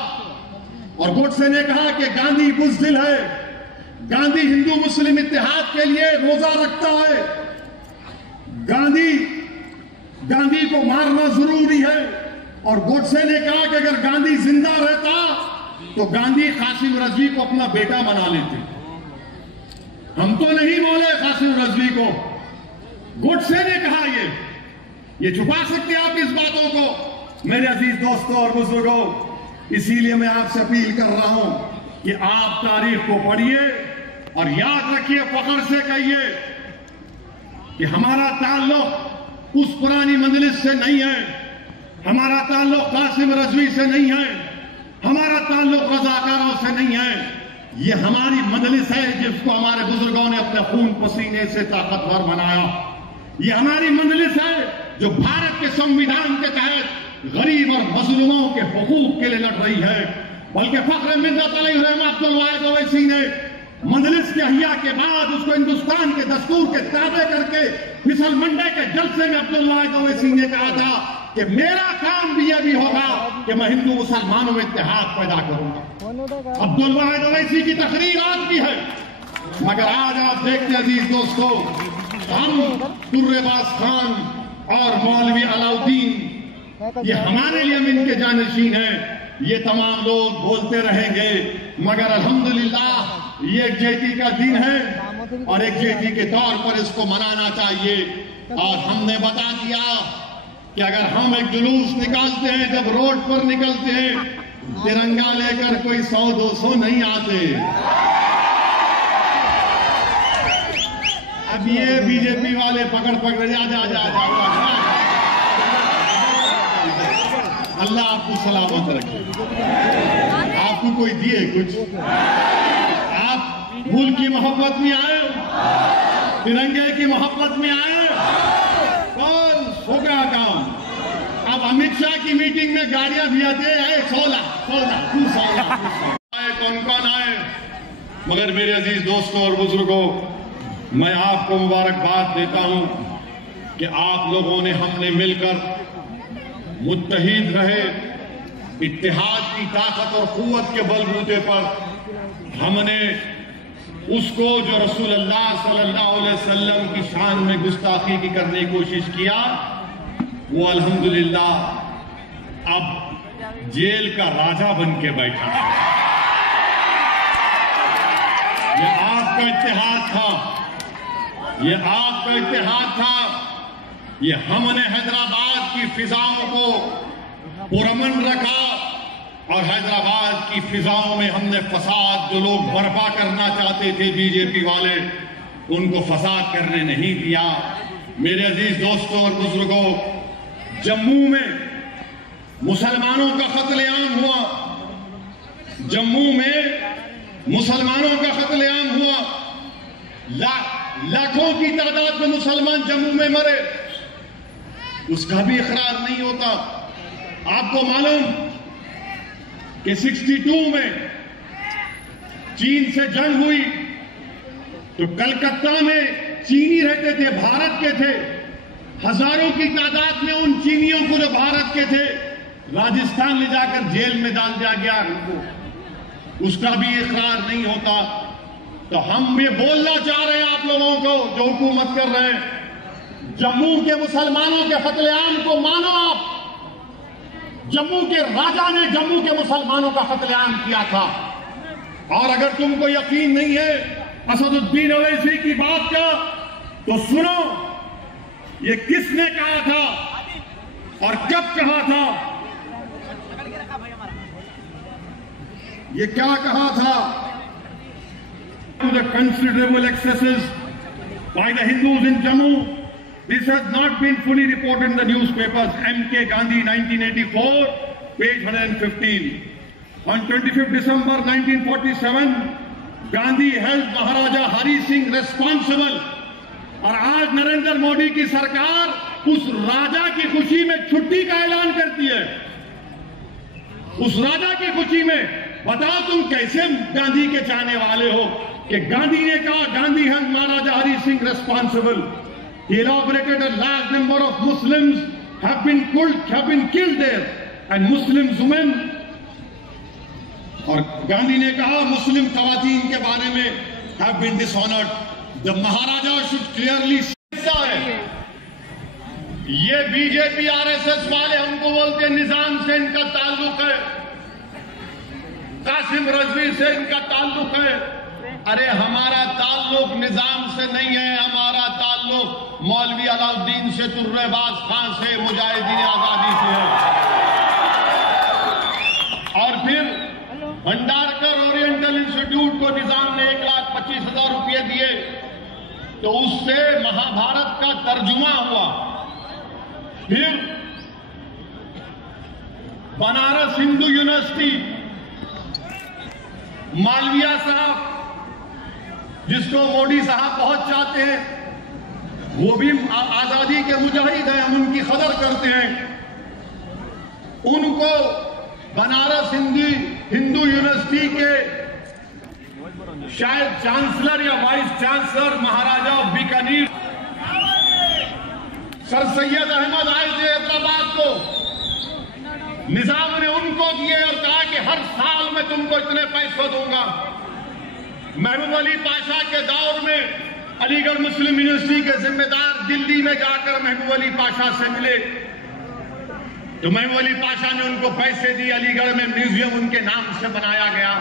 और गोडसे ने कहा कि गांधी बुज़दिल है, गांधी हिंदू मुस्लिम इत्तेहाद के लिए रोजा रखता है, गांधी को मारना जरूरी है। और गोडसे ने कहा कि अगर गांधी जिंदा रहता तो गांधी कासिम रजवी को अपना बेटा बना लेते। हम तो नहीं बोले कासिम रजवी को, गोडसे ने कहा। ये छुपा सकते आप इस बातों को? मेरे अजीज दोस्तों और बुजुर्गों, इसीलिए मैं आपसे अपील कर रहा हूं कि आप तारीख को पढ़िए और याद रखिए, फख्र से कहिए कि हमारा ताल्लुक उस पुरानी मजलिस से नहीं है, हमारा ताल्लुक कासिम रजवी से नहीं है, हमारा ताल्लुक रजाकारों से नहीं है। ये हमारी मजलिस है जिसको हमारे बुजुर्गों ने अपने खून पसीने से ताकतवर बनाया। ये हमारी मजलिस है जो भारत के संविधान के तहत गरीब और मजलूमों के हुकूक के लिए लड़ रही है। बल्कि फख्र मिल्लत अलैहि अब्दुल वाहिद ओवैसी ने मजलिस के अहिया के बाद उसको हिंदुस्तान के दस्तूर के ताबे करके फिसल मंडे के जलसे में अब्दुल वाहिद ओवैसी ने कहा था कि मेरा काम भी यह भी होगा कि मैं हिंदू मुसलमानों में इत्तेहाद पैदा करूंगा। अब्दुल वाहिद ओवैसी की तकरीर आज भी है, मगर आज आप देखते हैं अजीज दोस्तों, हम तुर्रेबाज खान और मौलवी अलाउद्दीन, ये हमारे लिए हम इनके जानशीन हैं। ये तमाम लोग बोलते रहेंगे, मगर अल्हम्दुलिल्लाह ये एकजुटती का दिन है और एकजुटती के तौर पर इसको मनाना चाहिए। और हमने बता दिया कि अगर हम एक जुलूस निकालते हैं, जब रोड पर निकलते हैं, तिरंगा लेकर कोई 100-200 नहीं आते। अब ये बीजेपी वाले पकड़ जा अल्लाह आपको सलामत रखे। आपको कोई दिए कुछ? आप मुल्क की मोहब्बत में आए, तिरंगे की मोहब्बत में आए, बस हो गया काम। अब अमित शाह की मीटिंग में गाड़ियां भी आती है, 16 आए, कौन आए। मगर मेरे अजीज दोस्तों और बुजुर्गों, मैं आपको मुबारकबाद देता हूं कि आप लोगों ने, हमने मिलकर मुत्तहिद रहे, इत्तेहाद की ताकत और कुव्वत के बलबूते पर हमने उसको जो रसूलुल्लाह सल्लल्लाहु अलैहि वसल्लम की शान में गुस्ताखी की करने की कोशिश किया, वो अल्हम्दुलिल्लाह अब जेल का राजा बन के बैठा है। ये आपका इत्तेहाद था, ये आपका इत्तेहाद था। ये हमने हैदराबाद की फिजाओं को पुरअमन रखा और हैदराबाद की फिजाओं में हमने फसाद, जो लोग बर्पा करना चाहते थे बीजेपी वाले, उनको फसाद करने नहीं दिया। मेरे अजीज दोस्तों और बुजुर्गों, जम्मू में मुसलमानों का कत्लेआम हुआ, जम्मू में मुसलमानों का कत्लेआम हुआ, लाखों की तादाद में मुसलमान जम्मू में मरे, उसका भी इकरार नहीं होता। आपको मालूम कि 62 में चीन से जंग हुई तो कलकत्ता में चीनी रहते थे, भारत के थे, हजारों की तादाद में उन चीनियों को जो भारत के थे राजस्थान ले जाकर जेल में डाल दिया गया, उसका भी इकरार नहीं होता। तो हम ये बोलना चाह रहे हैं आप लोगों को जो हुकूमत कर रहे हैं, जम्मू के मुसलमानों के कत्लेआम को मानो। आप, जम्मू के राजा ने जम्मू के मुसलमानों का कत्लेआम किया था। और अगर तुमको यकीन नहीं है असदुद्दीन ओवैसी की बात का, तो सुनो ये किसने कहा था और कब कहा था। ये क्या कहा था? To the considerable excesses by the Hindus in Jammu, this has not been fully reported in the newspapers. M.K. Gandhi, 1984, page 115. On 25th December 1947, Gandhi held Maharaja Hari Singh responsible. और आज नरेंद्र मोदी की सरकार उस राजा की खुशी में छुट्टी का ऐलान करती है। उस राजा की खुशी में बताओ तुम कैसे गांधी के चाहने वाले हो कि गांधी ने कहा, Gandhi held Maharaja Hari Singh responsible. He elaborated a large number of Muslims have been killed there, and Muslim women. और गांधी ने कहा मुस्लिम खवातीन के बारे में have been dishonored. The Maharaja should clearly say है। ये बीजेपी आरएसएस वाले हमको बोलते हैं निजाम से इनका ताल्लुक है, कासिम रजवी से इनका ताल्लुक है। अरे हमारा ताल्लुक निजाम से नहीं है, हमारा ताल्लुक मौलवी अलाउद्दीन से, तुर्रेबाज खान से, मुजाहिदीन आजादी से है। और फिर भंडारकर ओरिएंटल इंस्टीट्यूट को निजाम ने 1,25,000 रुपये दिए, तो उससे महाभारत का तर्जुमा हुआ। फिर बनारस हिंदू यूनिवर्सिटी, मालविया साहब जिसको मोदी साहब बहुत चाहते हैं, वो भी आजादी के मुजाहिद हैं, हम उनकी कदर करते हैं। उनको बनारस हिंदू यूनिवर्सिटी के शायद चांसलर या vice chancellor Maharaja of Bikaner sir Syed Ahmad आए थे हैदराबाद को, निजाम ने उनको दिए और कहा कि हर साल मैं तुमको इतने पैसे दूंगा। महबूब अली पाशा के दौर में अलीगढ़ मुस्लिम यूनिवर्सिटी के जिम्मेदार दिल्ली में जाकर महबूब अली पाशा से मिले, तो महबूब अली पाशा ने उनको पैसे दिए, अलीगढ़ में म्यूजियम उनके नाम से बनाया गया।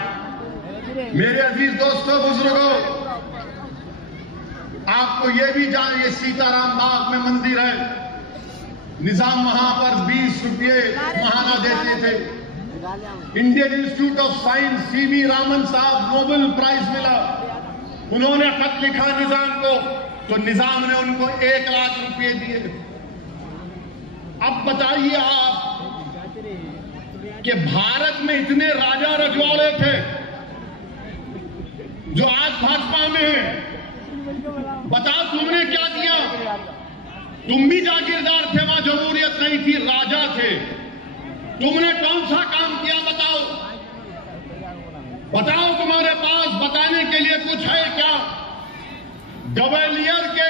मेरे अजीज दोस्तों, बुजुर्गों, आपको यह भी जानिए सीताराम बाग में मंदिर है, निजाम वहां पर 20 रुपये महाना देते थे। Indian institute of science CV Raman साहब नोबेल प्राइज मिला, उन्होंने खत लिखा निजाम को, तो निजाम ने उनको 1 लाख रुपये दिए। अब बताइए आप कि भारत में इतने राजा रजवाड़े थे जो आज भाजपा में है, बताओ तुमने क्या किया? तुम भी जागीरदार थे, वहां जमहूरियत नहीं थी, राजा थे, तुमने कौन सा काम किया? बताओ तुम्हारे पास बताने के लिए कुछ है क्या? ग्वालियर के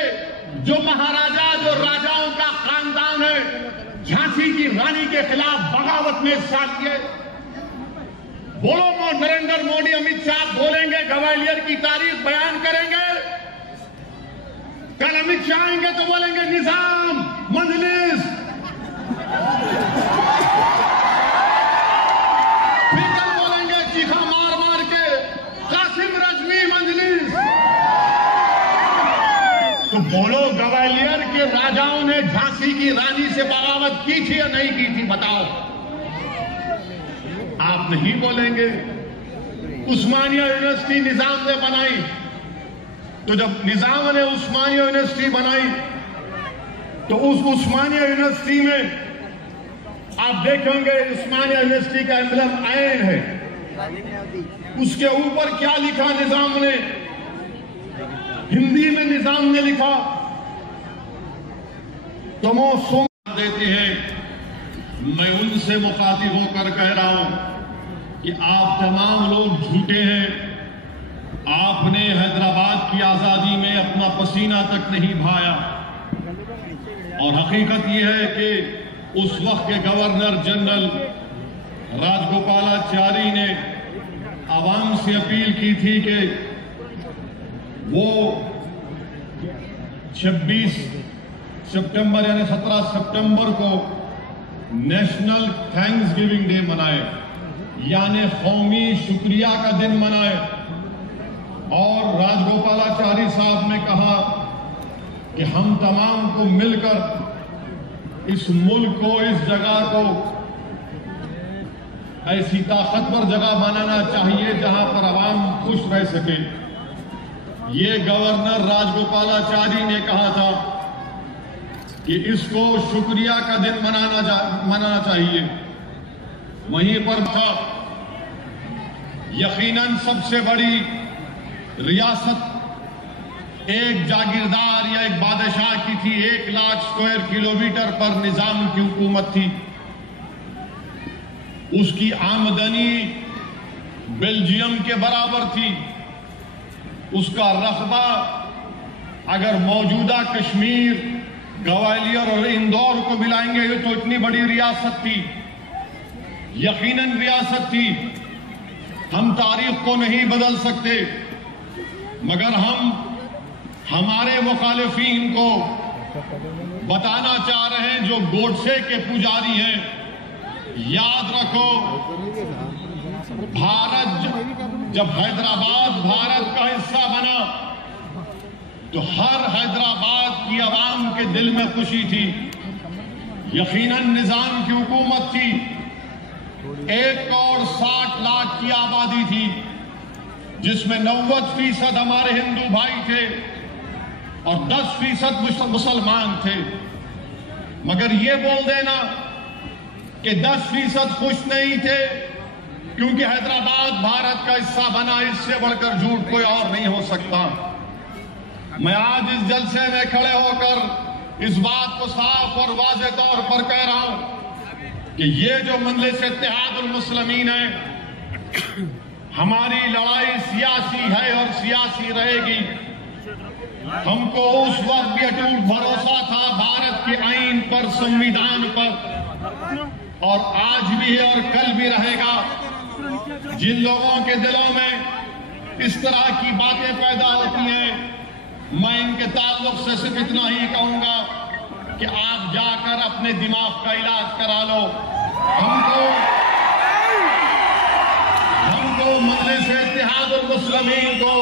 जो महाराजा, जो राजाओं का खानदान है, झांसी की रानी के खिलाफ बगावत में हिस्सा लिए। बोलो, नरेंद्र मोदी, अमित शाह बोलेंगे, ग्वालियर की तारीख बयान करेंगे। कल अमित शाह आएंगे तो बोलेंगे निजाम, मजलिस, फिर कल बोलेंगे चीखा मार मार के कासिम रजवी मजलिस। तो बोलो, ग्वालियर के राजाओं ने झांसी की रानी से बगावत की थी या नहीं की थी? बताओ। आप नहीं बोलेंगे। उस्मानिया यूनिवर्सिटी निजाम ने बनाई, तो जब निजाम ने उस्मानिया यूनिवर्सिटी बनाई तो उस उस्मानिया यूनिवर्सिटी में आप देखेंगे उस्मानिया यूनिवर्सिटी का एम्बलम आयन है, उसके ऊपर क्या लिखा निजाम ने? हिंदी में निजाम ने लिखा, तुम सोम देते हैं। मैं उनसे मुखातिब होकर कह रहा हूं कि आप तमाम लोग झूठे हैं। आपने हैदराबाद की आजादी में अपना पसीना तक नहीं बहाया, और हकीकत यह है कि उस वक्त के गवर्नर जनरल राजगोपालाचारी ने आवाम से अपील की थी कि वो 26 सितंबर यानी 17 सितंबर को नेशनल थैंक्स गिविंग डे मनाए, यानी कौमी शुक्रिया का दिन मनाए। और राजगोपालाचारी साहब ने कहा कि हम तमाम को मिलकर इस मुल्क को, इस जगह को ऐसी ताकतवर जगह बनाना चाहिए जहां पर आवाम खुश रह सके। ये गवर्नर राजगोपालाचारी ने कहा था कि इसको शुक्रिया का दिन मनाना चाहिए। वहीं पर था, यकीनन सबसे बड़ी रियासत एक जागीरदार या एक बादशाह की थी। 1 लाख स्क्वायर किलोमीटर पर निजाम की हुकूमत थी। उसकी आमदनी बेल्जियम के बराबर थी। उसका रकबा अगर मौजूदा कश्मीर ग्वालियर और इंदौर को मिलाएंगे, ये तो इतनी बड़ी रियासत थी, यकीनन रियासत थी। हम तारीख को नहीं बदल सकते, मगर हम हमारे मुखालिफिन को बताना चाह रहे हैं जो गोडसे के पुजारी हैं, याद रखो, भारत जब हैदराबाद भारत का हिस्सा बना तो हर हैदराबाद की आवाम के दिल में खुशी थी। यकीनन निजाम की हुकूमत थी, 160 लाख की आबादी थी, जिसमें 90% हमारे हिंदू भाई थे और 10% मुसलमान थे। मगर ये बोल देना कि 10% खुश नहीं थे क्योंकि हैदराबाद भारत का हिस्सा बना, इससे बढ़कर झूठ कोई और नहीं हो सकता। मैं आज इस जलसे में खड़े होकर इस बात को साफ और वाज़ेह तौर पर कह रहा हूं कि ये जो मजलिस इत्तेहादुल मुस्लिमीन है, हमारी लड़ाई सियासी है और सियासी रहेगी। हमको उस वक्त भी अटूट भरोसा था भारत के आईन पर, संविधान पर, और आज भी है और कल भी रहेगा। जिन लोगों के दिलों में इस तरह की बातें पैदा होती हैं, मैं इनके ताल्लुक से सिर्फ इतना ही कहूंगा कि आप जाकर अपने दिमाग का इलाज करा लो। हमको मजलिस इत्तेहादुल मुस्लिमीन को,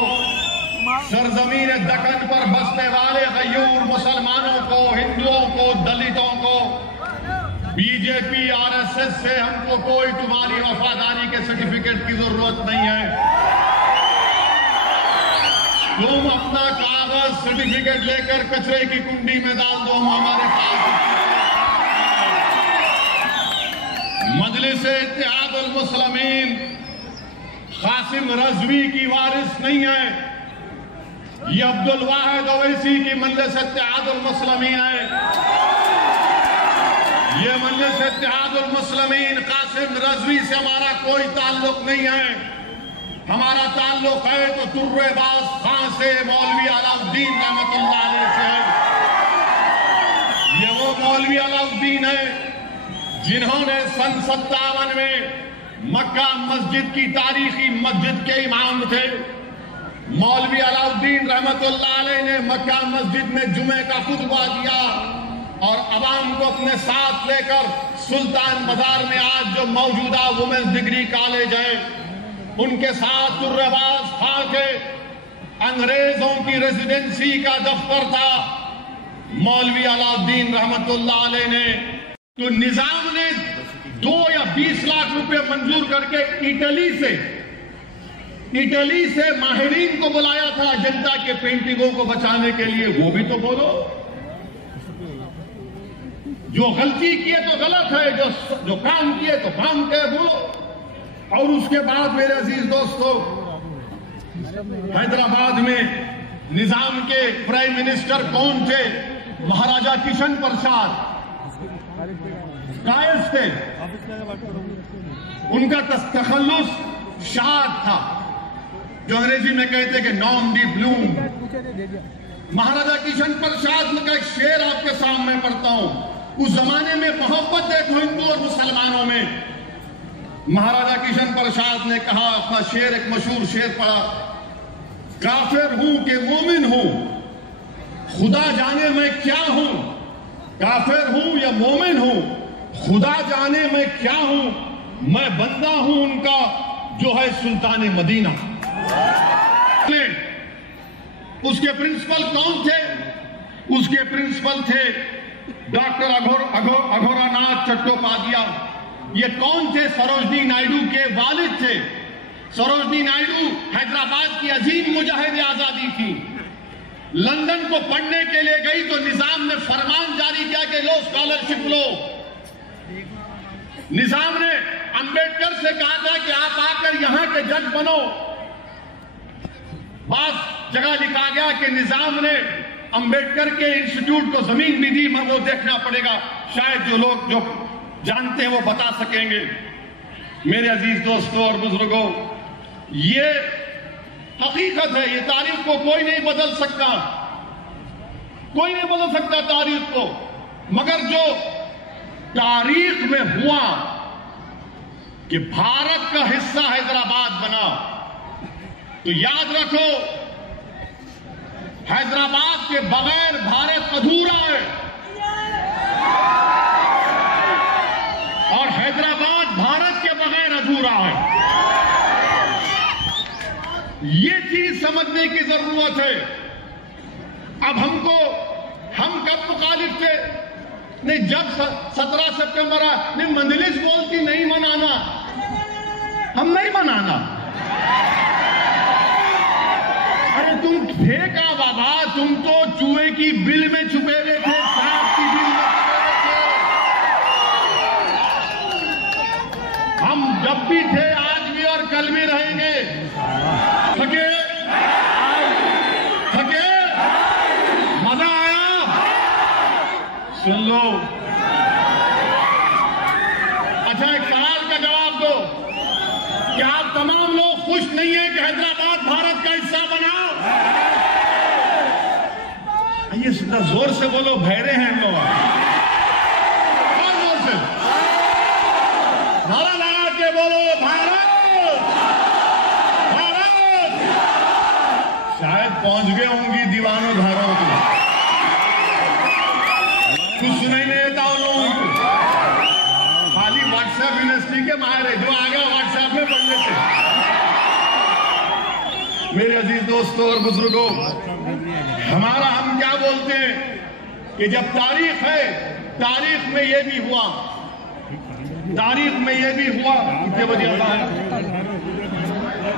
सरजमीन दक्कन पर बसने वाले गयूर मुसलमानों को, हिंदुओं को, दलितों को, बीजेपी आरएसएस से हमको कोई तुम्हारी वफादारी के सर्टिफिकेट की जरूरत नहीं है। तुम अपना कागज सर्टिफिकेट लेकर कचरे की कुंडी में डाल दो, हमारे पास। मजलिस इत्तेहादुल मुस्लिमीन कासिम रजवी की वारिस नहीं है, ये अब्दुल वाहिद ओवैसी की मजलिस इत्तेहादुल मुस्लिमीन है। ये मजलिस इत्तेहादुल मुस्लिमीन कासिम रजवी से हमारा कोई ताल्लुक नहीं है। हमारा ताल्लुक है तो तुर्रेबाज खां से, मौलवी अलाउद्दीन रहमतुल्लाह अलैह से है। ये वो मौलवी अलाउद्दीन है जिन्होंने सन 57 में मक्का मस्जिद की तारीखी मस्जिद के इमाम थे। मौलवी अलाउद्दीन रहमतुल्लाह अलैह ने मक्का मस्जिद में जुमे का खुतबा दिया और अवाम को अपने साथ लेकर सुल्तान बाजार में आज जो मौजूदा वुमेन्स डिग्री कॉलेज है, उनके साथ तुर्रेबाज खां के अंग्रेजों की रेजिडेंसी का दफ्तर था। मौलवी अलाउद्दीन रहमतुल्लाह अलैह ने तो निजाम ने 2 या 20 लाख रुपए मंजूर करके इटली से माहिरीन को बुलाया था जनता के पेंटिंगों को बचाने के लिए। वो भी तो बोलो, जो गलती किए तो गलत है, जो काम किए तो काम कहे बोलो। और उसके बाद मेरे अजीज दोस्तों, हैदराबाद में निजाम के प्राइम मिनिस्टर कौन थे? महाराजा किशन प्रसाद कायस थे। उनका तखल्लुस शाद था, जो अंग्रेजी में कहते कि नॉन दी ब्लूम। महाराजा किशन प्रसाद का एक शेर आपके सामने पढ़ता हूं। उस जमाने में मोहब्बत देखो हिंदू और मुसलमानों में। महाराजा किशन प्रसाद ने कहा, अपना शेर, एक मशहूर शेर पढ़ा, काफिर हूं कि मोमिन हूं, खुदा जाने मैं क्या हूं। काफिर हूं या मोमिन हूं, खुदा जाने मैं क्या हूं। मैं बंदा हूं उनका जो है सुल्तान मदीना। उसके प्रिंसिपल कौन थे? उसके प्रिंसिपल थे डॉक्टर अघोरानाथ चट्टोपाध्याय। ये कौन थे? सरोजनी नायडू के वालिद थे। सरोजनी नायडू हैदराबाद की अजीम मुजाहिद आजादी थी। लंदन को पढ़ने के लिए गई तो निजाम ने फरमान जारी किया कि लो स्कॉलरशिप लो। निजाम ने अंबेडकर से कहा था कि आप आकर यहां के जज बनो। बात जगह लिखा गया कि निजाम ने अंबेडकर के इंस्टीट्यूट को जमीन भी दी, मगर वो देखना पड़ेगा, शायद जो लोग जो जानते हैं वो बता सकेंगे। मेरे अजीज दोस्तों और बुजुर्गों, ये हकीकत है, ये तारीख को कोई नहीं बदल सकता। कोई नहीं बदल सकता तारीख को, मगर जो तारीख में हुआ कि भारत का हिस्सा हैदराबाद बना, तो याद रखो हैदराबाद के बगैर भारत अधूरा है और हैदराबाद भारत के बगैर अधूरा है। ये चीज समझने की जरूरत है। अब हम कब मुखालिफ थे? नहीं, जब 17 सितंबर नहीं मंजलिस बोलती नहीं मनाना, हम नहीं मनाना। अरे तुम थे का बाबा, तुम तो चूहे की बिल में छुपे हुए थे, सांप की बिल में छुपे थे। हम जब भी थे, आज भी और कल भी रहेंगे। थके मजा आया? सुन लो। अच्छा, एक सवाल का जवाब दो, क्या आप तमाम लोग खुश नहीं है कि हैदराबाद भारत का हिस्सा बना? आइए सीधा जोर से बोलो, भैरे हैं हम लोग। और जोर से नारा लगा के बोलो, भारत भारत। शायद पहुंच गए होंगी दीवानों धारों को, कुछ सुनाई नहीं देता उन लोगों को। खाली व्हाट्सएप यूनिवर्सिटी के माहिर है, जो आ गया व्हाट्सएप में पढ़ लेते। मेरे अजीज दोस्तों और बुजुर्गों, हम क्या बोलते हैं कि जब तारीख है, तारीख में यह भी हुआ, तारीख में यह भी हुआ। कितने बजे आता है?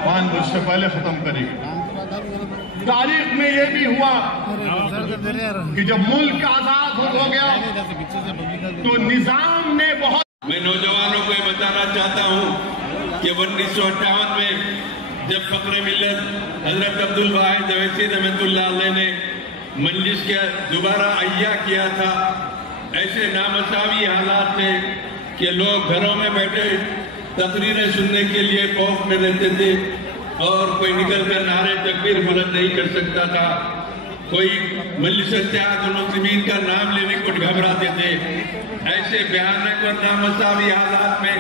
5 बजे से पहले खत्म करेंगे। तारीख में यह भी हुआ कि जब मुल्क आजाद हो गया तो निजाम ने बहुत। मैं नौजवानों को ये बताना चाहता हूँ कि 1958 में जब फख्र मिल्लत हजरत अब्दुल वाहिद अवैसी रहमतुल्लाह अलैह ने मंजिश के दोबारा अहिया किया था, ऐसे नामसावी हालात थे कि लोग घरों में बैठे तकरीरें सुनने के लिए खौफ में रहते थे और कोई निकलकर नारे तकबीर बुलंद नहीं कर सकता था। कोई मजलिस इत्तेहादुल मुस्लिमीन का नाम लेने को घबराते थे। ऐसे भयानक और नामसावी हालात में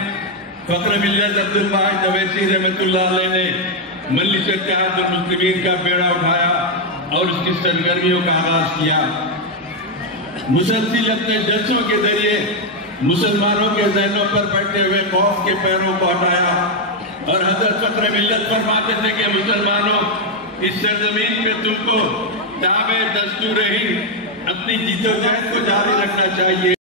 फख्र मिल्लत अब्दुल वाहिद अवैसी रहमतुल्लाह अलैह ने मजलिस इत्तेहादुल मुस्लिमीन का बेड़ा उठाया और उसकी सरगर्मियों का आगाज किया। मुसलसिल अपने जलसों के जरिए मुसलमानों के ज़हनों पर बैठे हुए खौफ के पैरों को हटाया और हजरत फख्र मिल्लत फरमाते थे कि मुसलमानों, इस सरजमीन पे तुमको ताबे दस्तूर ही अपनी जिद्दोजहद को जारी रखना चाहिए।